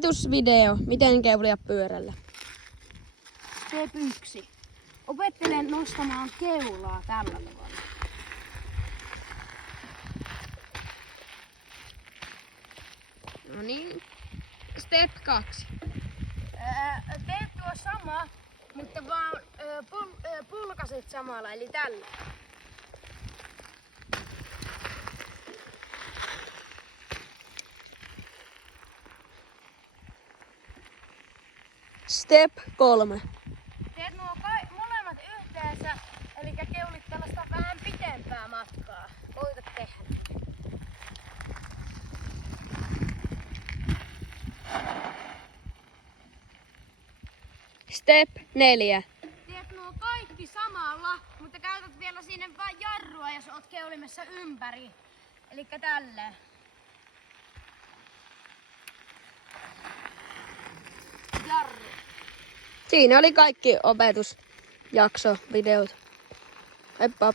Opetusvideo, miten keulia pyörällä. Step 1. Opettelen nostamaan keulaa tällä tavalla. No niin. Step 2. Teet tuo sama, mutta vaan pulkaset samalla, eli tällä. Step 3. Teet nuo molemmat yhteensä, eli keulit tällaista vähän pitempää matkaa. Koita tehdä. Step 4. Teet nuo kaikki samalla, mutta käytät vielä siinä vain jarrua, jos oot keulimessa ympäri. Eli tälleen. Jarru. Siinä oli kaikki opetusjakso, videot. Heippa!